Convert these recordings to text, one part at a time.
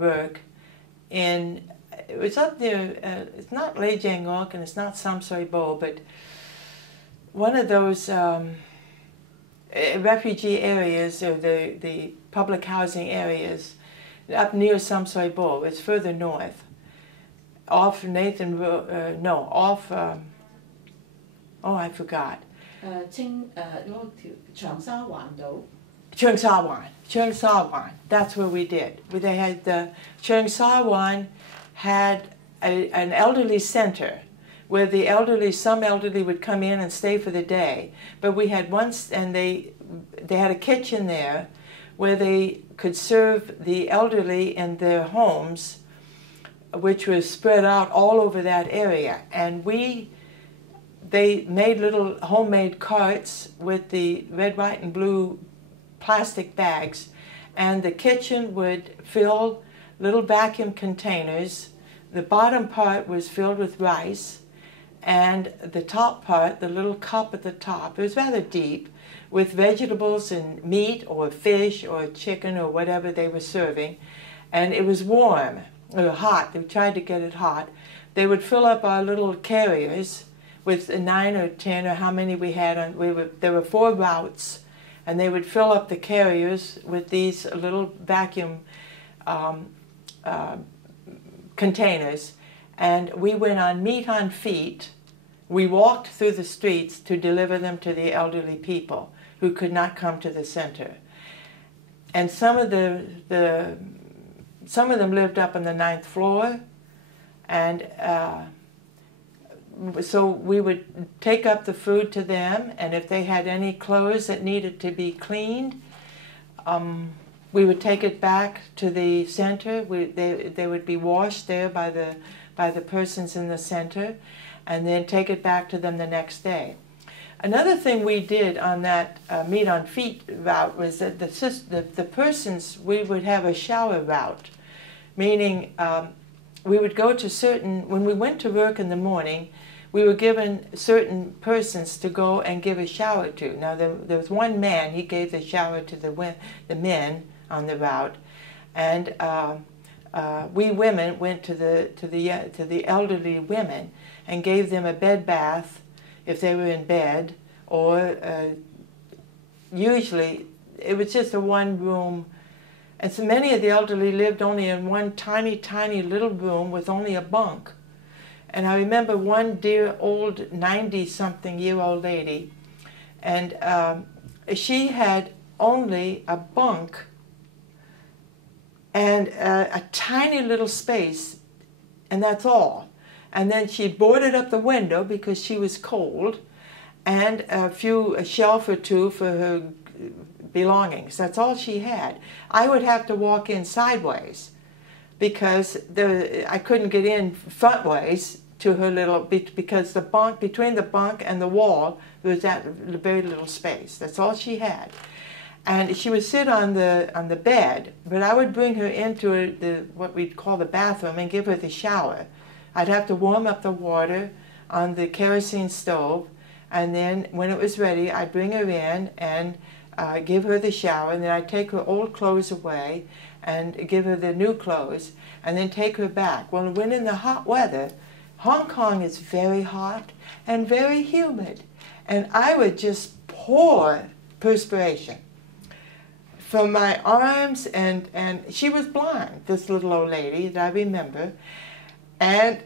work in, it was up there, it's not Lei Jiangok and it's not Sam Sui Bo, but one of those refugee areas, or the public housing areas, up near Sam Sui Bo. It's further north, off off, oh, I forgot. Cheung Sa Wan, that's where we did. They had Cheung Sa Wan had an elderly center where some elderly would come in and stay for the day. But we had once, and they had a kitchen there where they could serve the elderly in their homes, which was spread out all over that area. And they made little homemade carts with the red, white, and blue plastic bags, and the kitchen would fill little vacuum containers. The bottom part was filled with rice, and the top part, the little cup at the top, it was rather deep, with vegetables and meat or fish or chicken or whatever they were serving. And it was warm, or hot. They tried to get it hot. They would fill up our little carriers with 9 or 10 or how many we had. There were 4 routes, and they would fill up the carriers with these little vacuum containers. And we went on meet on feet. We walked through the streets to deliver them to the elderly people who could not come to the center. And some of them lived up on the 9th floor, and so we would take up the food to them, and if they had any clothes that needed to be cleaned, we would take it back to the center. They would be washed there by the persons in the center, and then take it back to them the next day. Another thing we did on that meet on feet route was that the persons, we would have a shower route, meaning we would go to when we went to work in the morning, we were given certain persons to go and give a shower to. Now there was one man, he gave the shower to the men on the route, and we women went to the elderly women and gave them a bed bath if they were in bed, or usually it was just a one-room, and so many of the elderly lived only in one tiny, tiny little room with only a bunk. And I remember one dear old 90-something-year-old lady, and she had only a bunk and a tiny little space, and that's all. And then she boarded up the window because she was cold, and a shelf or two for her belongings. That's all she had. I would have to walk in sideways because I couldn't get in frontways to her little, because the bunk, between the bunk and the wall, there was that very little space. That's all she had. And she would sit on the bed, but I would bring her into what we'd call the bathroom and give her the shower. I'd have to warm up the water on the kerosene stove, and then when it was ready, I'd bring her in and give her the shower, and then I'd take her old clothes away and give her the new clothes, and then take her back. Well, when in the hot weather, Hong Kong is very hot and very humid, and I would just pour perspiration from my arms, and she was blind, this little old lady that I remember, and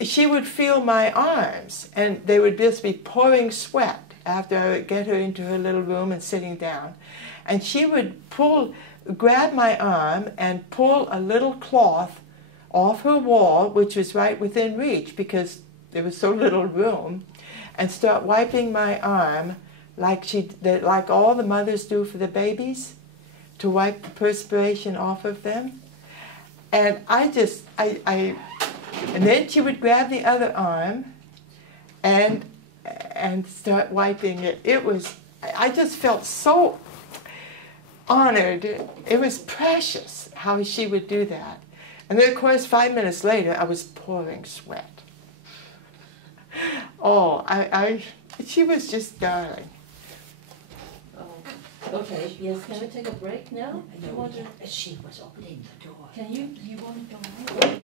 she would feel my arms, and they would just be pouring sweat after I would get her into her little room and sitting down. And she would grab my arm and pull a little cloth off her wall, which was right within reach because there was so little room, and start wiping my arm like all the mothers do for the babies, to wipe the perspiration off of them. And and then she would grab the other arm and start wiping it. I just felt so honored. It was precious how she would do that. And then, of course, 5 minutes later, I was pouring sweat. Oh, she was just darling. Okay, yes, can we take a break now? No, You want to, she was opening the door. can you want to go out?